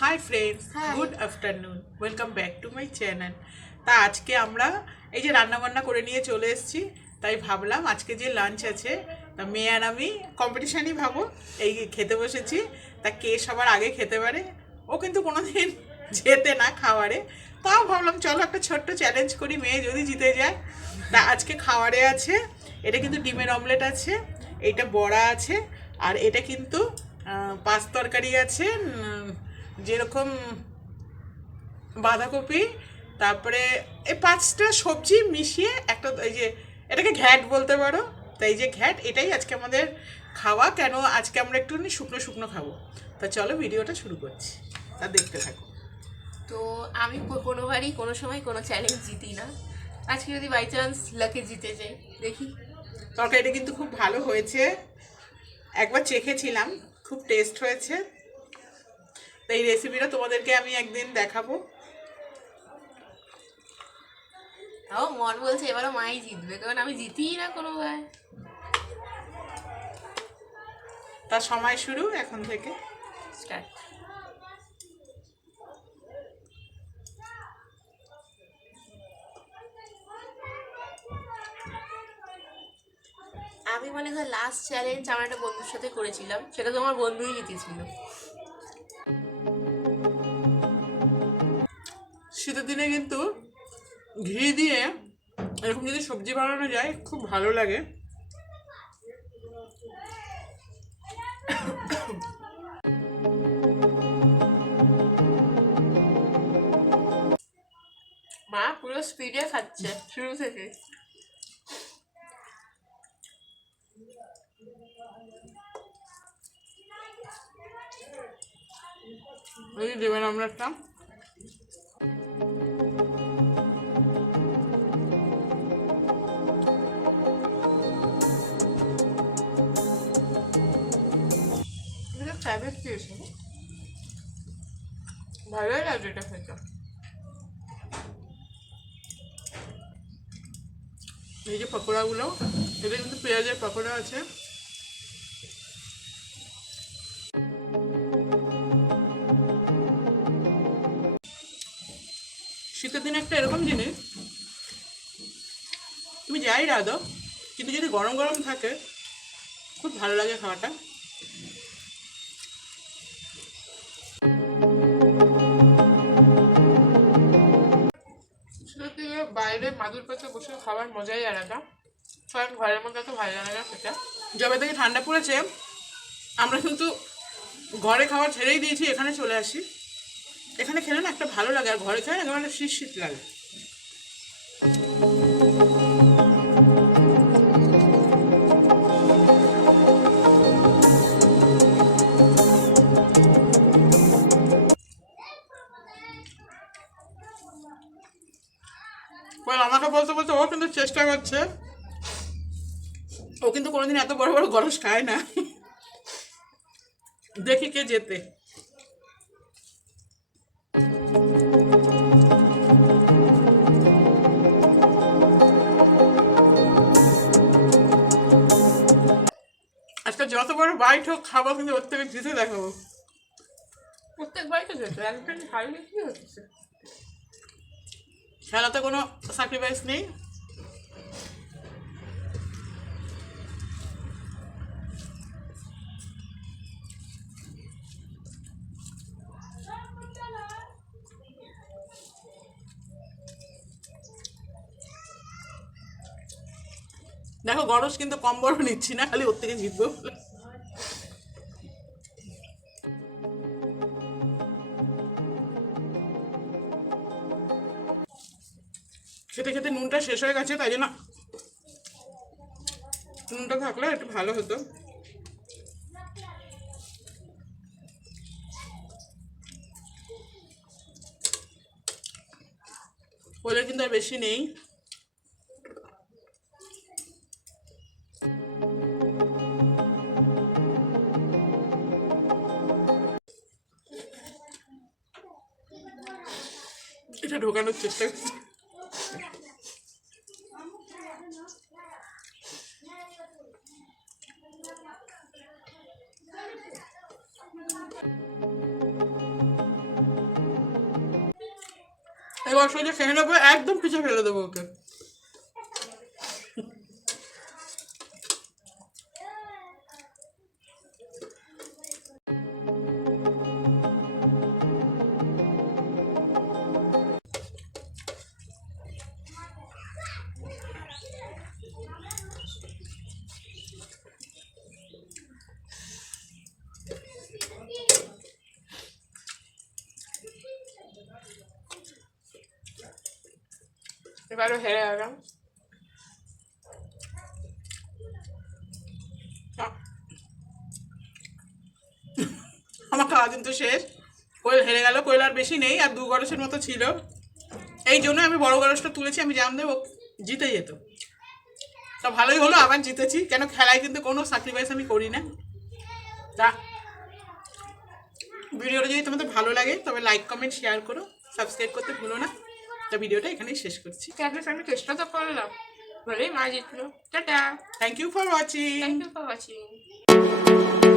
Hi friends good afternoon welcome back to my channel তা আজকে আমরা এই যে রান্না বান্না করে নিয়ে চলে এসেছি তাই ভাবলাম আজকে যে লাঞ্চ আছে তা মেয়ে আর আমি কম্পিটিশানই ভাবো। এই খেতে বসেছি তা কে সবার আগে খেতে পারে? ও কিন্তু কোনো দিন যেতে না খাওয়ারে। তাও ভাবলাম চলো একটা ছোট্ট চ্যালেঞ্জ করি মেয়ে যদি জিতে যায়। তা আজকে খাওয়ারে আছে এটা কিন্তু ডিমের অমলেট আছে এইটা বড়া আছে আর এটা কিন্তু পাঁচ তরকারি আছে যেরকম বাঁধাকপি তারপরে এই পাঁচটা সবজি মিশিয়ে একটা এই যে এটাকে ঘ্যাট বলতে পারো। তাই যে ঘ্যাট এটাই আজকে আমাদের খাওয়া। কেন আজকে আমরা একটুখানি শুকনো শুকনো খাব? তা চলো ভিডিওটা শুরু করছি। তা দেখতে থাকো। তো আমি কোনোবারই কোনো সময় কোনো চ্যালেঞ্জ জিতি না। আজকে যদি বাই চান্স লাকে জিতে যাই দেখি। তরকারিটা কিন্তু খুব ভালো হয়েছে। একবার চেখেছিলাম খুব টেস্ট হয়েছে। এই রেসিপিটা তোমাদেরকে আমি একদিন দেখাবো। তাও মন বলছে এবারও মাই জিতবে কারণ আমি জিতিই না কোনোবার। তার সময় শুরু এখন থেকে। স্টার্ট আমি মনে হয় লাস্ট চ্যালেঞ্জ আমার একটা বন্ধুর সাথে করেছিলাম সেটা তো আমার বন্ধুই জিতেছিল। দিনে কিন্তু ঘি দিয়ে এরকম যদি সবজি বানানো যায়, খুব ভালো লাগে। মা পুরো স্পিডে খাচ্ছে শুরু থেকে। দেবেন আমলেটটা এটা ফেভারিট দিয়েছে ভালোই লাগছে এটা খেতে। এই যে পকোড়াগুলো এটা কিন্তু পেঁয়াজের পকোড়া আছে। শীতের দিনে একটা এরকম জিনিস, তুমি যাই রাধো, কিন্তু যদি গরম গরম থাকে, খুব ভালো লাগে খাওয়াটা। মাদুর পেতে বসে খাবার মজাই আলাদা। কারণ ঘরের মধ্যে তো ভালো লাগে সেটা যবে থেকে ঠান্ডা পড়েছে, আমরা কিন্তু ঘরে খাবার ছেড়েই দিয়েছি, এখানে চলে আসি। এখানে খেলে না একটা ভালো লাগে, আর ঘরে খেলে না একটা শীত শীত লাগে। আমাকে বলতে বলতে ও কিন্তু চেষ্টা করছে। ও কিন্তু কোনোদিন এত বড় বড় গরস খায় না। দেখি কে যেতে আজকে যত বড় বাইট হোক, খাব কিন্তু ওর থেকে জিতে দেখাবো। প্রত্যেক তো যেত একদিন খাইলে কি হচ্ছে? খেলাতে কোনো স্যাক্রিফাইস নেই? দেখো গরজ কিন্তু কম বড় নিচ্ছি না, খালি ওর থেকে জিতবো। খেতে খেতে নুনটা শেষ হয়ে গেছে, তাই জন্য নুনটা থাকলে একটু ভালো হতো। বলে কিন্তু আর বেশি নেই। এটা ঢোকানোর চেষ্টা করছি। সোজা খেয়ে নেব একদম পিছিয়ে ফেলে দেবো ওকে। এবারও হেরে গেলাম আমার খাওয়া কিন্তু শেষ। কোয়েল হেরে গেল কোয়েল বেশি নেই, আর দু গরসের মতো ছিল। এই জন্য আমি বড় গরসটা তুলেছি, আমি জানলে ও জিতে যেত। তা ভালোই হলো, আবার জিতেছি। কেন খেলায় কিন্তু কোনো স্যাক্রিফাইস আমি করি না। তা ভিডিওটা যদি তোমাদের ভালো লাগে, তবে লাইক কমেন্ট শেয়ার করো। সাবস্ক্রাইব করতে ভুলো না। তা ভিডিওটা এখানেই শেষ করছি। ক্যাফে আমি চেষ্টা তো করলাম। বলেই মা জিতলো। Tata. Thank you for watching thank you for watching